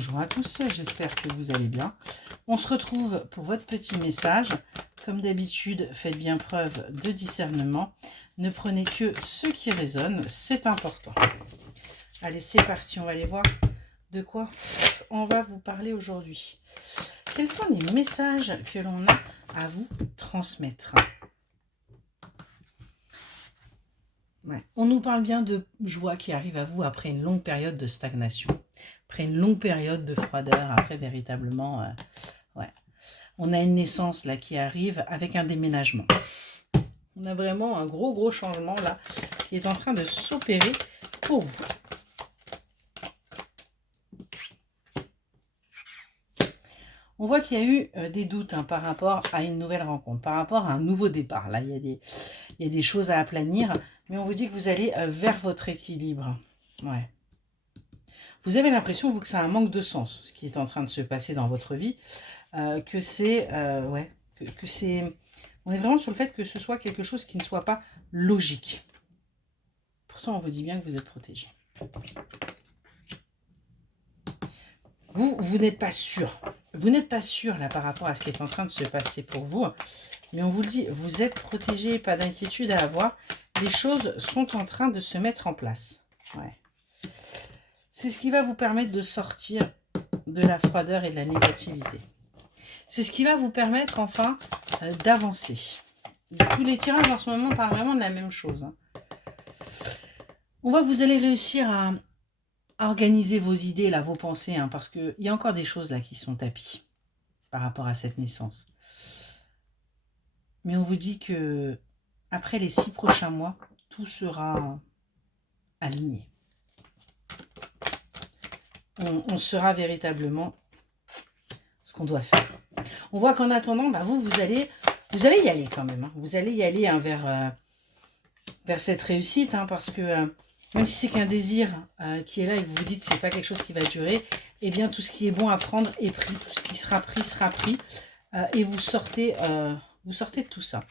Bonjour à tous, j'espère que vous allez bien. On se retrouve pour votre petit message. Comme d'habitude, faites bien preuve de discernement. Ne prenez que ce qui résonne, c'est important. Allez, c'est parti, on va aller voir de quoi on va vous parler aujourd'hui. Quels sont les messages que l'on a à vous transmettre? Ouais. On nous parle bien de joie qui arrive à vous après une longue période de stagnation, après une longue période de froideur, après véritablement, ouais. On a une naissance là qui arrive avec un déménagement. On a vraiment un gros changement là qui est en train de s'opérer pour vous. On voit qu'il y a eu des doutes par rapport à une nouvelle rencontre, par rapport à un nouveau départ. Là, il y a des choses à aplanir, mais on vous dit que vous allez vers votre équilibre. Ouais. Vous avez l'impression, vous, que ça a un manque de sens, ce qui est en train de se passer dans votre vie, que c'est... ouais, que c'est... On est vraiment sur le fait que ce soit quelque chose qui ne soit pas logique. Pourtant, on vous dit bien que vous êtes protégé. Vous n'êtes pas sûr. Vous n'êtes pas sûr là par rapport à ce qui est en train de se passer pour vous. Mais on vous le dit, vous êtes protégé, pas d'inquiétude à avoir. Les choses sont en train de se mettre en place. Ouais. C'est ce qui va vous permettre de sortir de la froideur et de la négativité. C'est ce qui va vous permettre enfin d'avancer. Tous les tirages en ce moment parlent vraiment de la même chose. On voit que vous allez réussir à organiser vos idées, là, vos pensées, parce qu'il y a encore des choses là qui sont tapies par rapport à cette naissance. Mais on vous dit que après les 6 prochains mois, tout sera aligné. On saura véritablement ce qu'on doit faire. On voit qu'en attendant, vous allez y aller quand même. Vous allez y aller vers cette réussite, parce que même si c'est qu'un désir qui est là et que vous vous dites que ce n'est pas quelque chose qui va durer, eh bien tout ce qui est bon à prendre est pris. Tout ce qui sera pris. Et vous sortez de tout ça.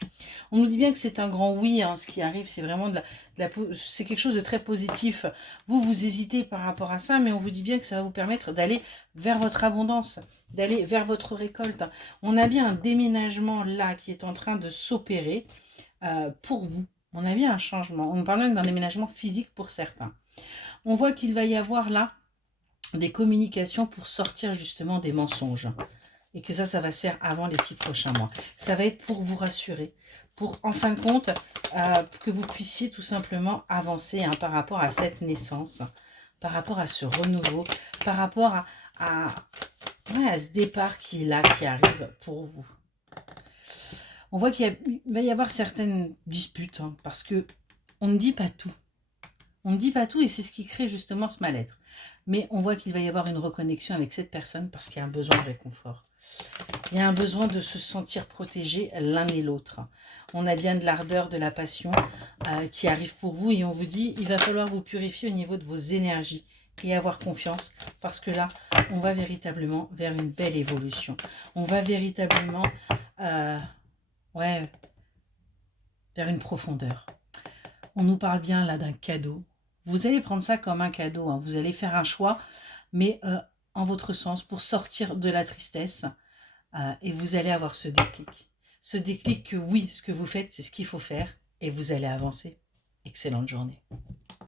On nous dit bien que c'est un grand oui, ce qui arrive, c'est vraiment c'est quelque chose de très positif. Vous hésitez par rapport à ça, mais on vous dit bien que ça va vous permettre d'aller vers votre abondance, d'aller vers votre récolte. On a bien un déménagement là qui est en train de s'opérer pour vous. On a bien un changement. On parle même d'un déménagement physique pour certains. On voit qu'il va y avoir là des communications pour sortir justement des mensonges. Et que ça va se faire avant les 6 prochains mois. Ça va être pour vous rassurer, pour en fin de compte que vous puissiez tout simplement avancer par rapport à cette naissance, par rapport à ce renouveau, par rapport à ce départ qui est là, qui arrive pour vous. On voit qu'il va y avoir certaines disputes, parce que on ne dit pas tout. On ne dit pas tout et c'est ce qui crée justement ce mal-être. Mais on voit qu'il va y avoir une reconnexion avec cette personne parce qu'il y a un besoin de réconfort. Il y a un besoin de se sentir protégé l'un et l'autre. On a bien de l'ardeur, de la passion qui arrive pour vous et on vous dit il va falloir vous purifier au niveau de vos énergies et avoir confiance parce que là, on va véritablement vers une belle évolution. On va véritablement vers une profondeur. On nous parle bien là d'un cadeau. Vous allez prendre ça comme un cadeau. Vous allez faire un choix, mais en votre sens, pour sortir de la tristesse. Et vous allez avoir ce déclic. Ce déclic que oui, ce que vous faites, c'est ce qu'il faut faire. Et vous allez avancer. Excellente journée.